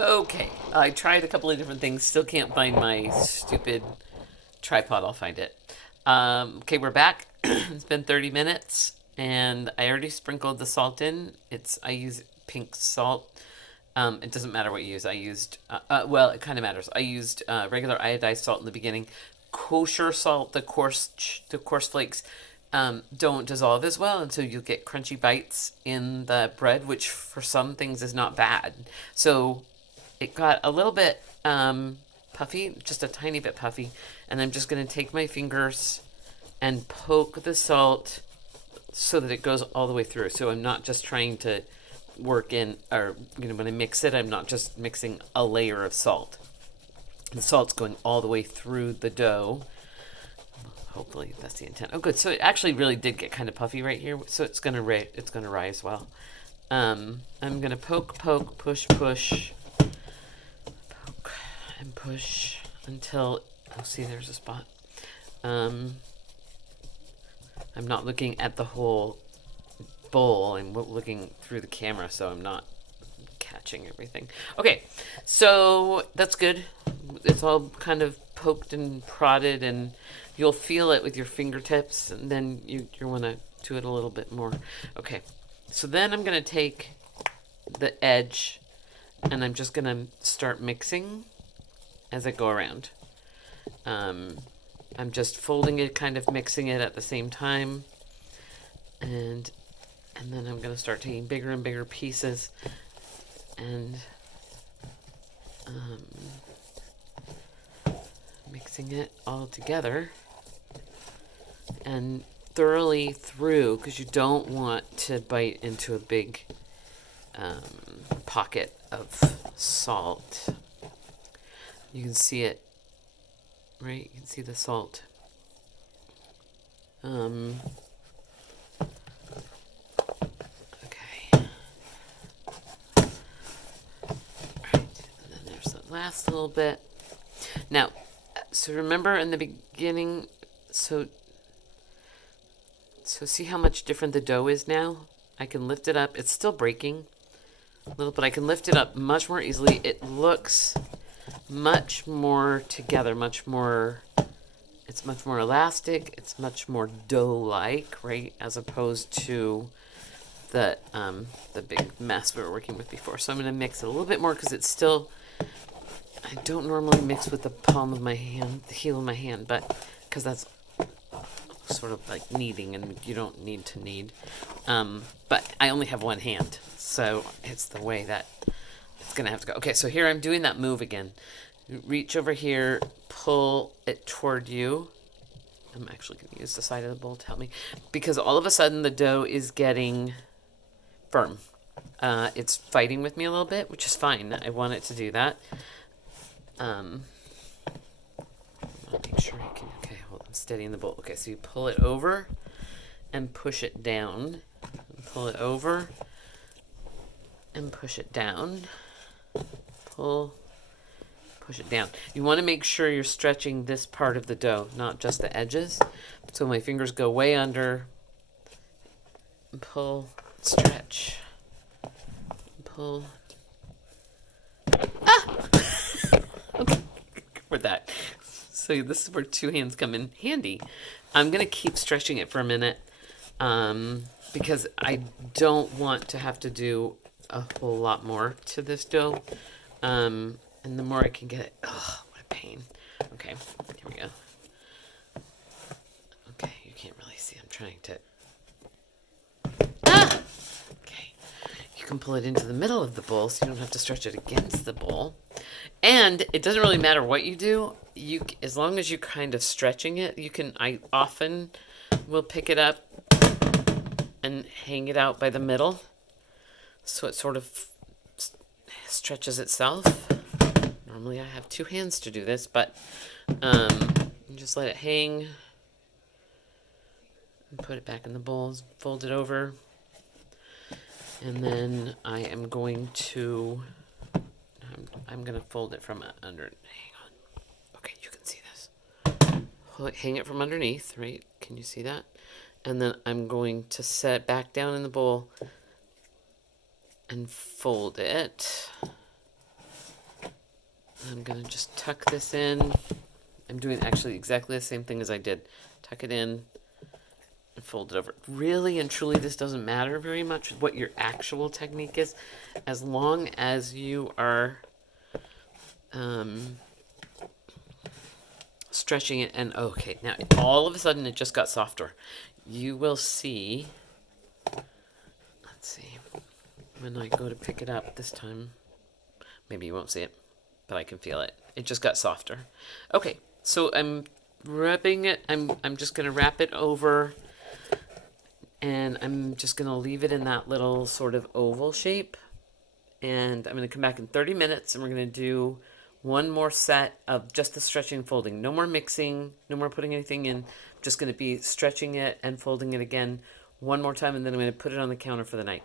Okay, I tried a couple of different things. Still can't find my stupid tripod. I'll find it. Okay, we're back. It's been 30 minutes, and I already sprinkled the salt in. I use pink salt. It doesn't matter what you use. I used well, it kind of matters. I used regular iodized salt in the beginning. Kosher salt, the coarse flakes, don't dissolve as well, and so you'll get crunchy bites in the bread, which for some things is not bad. So it got a little bit puffy, just a tiny bit puffy, and I'm just going to take my fingers and poke the salt so that it goes all the way through. So I'm not just trying to work in, or when I mix it, I'm not just mixing a layer of salt. The salt's going all the way through the dough. Hopefully that's the intent. Oh, good. So it actually really did get kind of puffy right here. So it's gonna rise well. I'm gonna poke, push, poke and push until. Oh, see, there's a spot. I'm not looking at the whole bowl. I'm looking through the camera, so I'm not catching everything. Okay, so that's good. It's all kind of poked and prodded, and you'll feel it with your fingertips, and then you want to do it a little bit more. Okay, so then I'm going to take the edge, and I'm just going to start mixing as I go around. I'm just folding it, kind of mixing it at the same time, and then I'm going to start taking bigger and bigger pieces and mixing it all together and thoroughly through, because you don't want to bite into a big pocket of salt. You can see it, right? You can see the salt. Okay. Right. And then there's the last little bit. Now, so remember in the beginning, so see how much different the dough is now? I can lift it up. It's still breaking a little, but I can lift it up much more easily. It looks much more together, it's much more elastic. It's much more dough-like, right? As opposed to the big mess we were working with before. So I'm going to mix it a little bit more because it's still, I don't normally mix with the palm of my hand, the heel of my hand, but because that's sort of like kneading, and you don't need to knead. But I only have one hand, so it's the way that it's going to have to go. Okay, so here I'm doing that move again. Reach over here, pull it toward you. I'm actually going to use the side of the bowl to help me, because all of a sudden the dough is getting firm. It's fighting with me a little bit, which is fine. I want it to do that. I'll make sure I can. Okay, hold on. I'm steadying the bowl. Okay, so you pull it over and push it down. Pull it over and push it down. Pull, push it down. You want to make sure you're stretching this part of the dough, not just the edges. So my fingers go way under. Pull, stretch. Pull. Ah! Okay, with that. So this is where two hands come in handy. I'm going to keep stretching it for a minute because I don't want to have to do a whole lot more to this dough. And the more I can get it, oh, what a pain. Okay, here we go. Okay, you can't really see. I'm trying to. Ah! Okay, you can pull it into the middle of the bowl so you don't have to stretch it against the bowl. And it doesn't really matter what you do. As long as you're kind of stretching it, you can. I often will pick it up and hang it out by the middle, so it sort of stretches itself. Normally I have two hands to do this, but just let it hang and put it back in the bowls, fold it over, and then I'm going to fold it from under. Hang on. Okay, you can see this. Hang it from underneath, right? Can you see that? And then I'm going to set it back down in the bowl and fold it. I'm going to just tuck this in. I'm doing actually exactly the same thing as I did. Tuck it in and fold it over. Really and truly, this doesn't matter very much what your actual technique is, as long as you are stretching it. And okay, now all of a sudden it just got softer. You will see, let's see, when I go to pick it up this time, maybe you won't see it, but I can feel it. It just got softer. Okay, so I'm wrapping it. I'm just going to wrap it over, and I'm just going to leave it in that little sort of oval shape. And I'm going to come back in 30 minutes, and we're going to do one more set of just the stretching and folding. No more mixing, no more putting anything in. I'm just going to be stretching it and folding it again one more time, and then I'm going to put it on the counter for the night.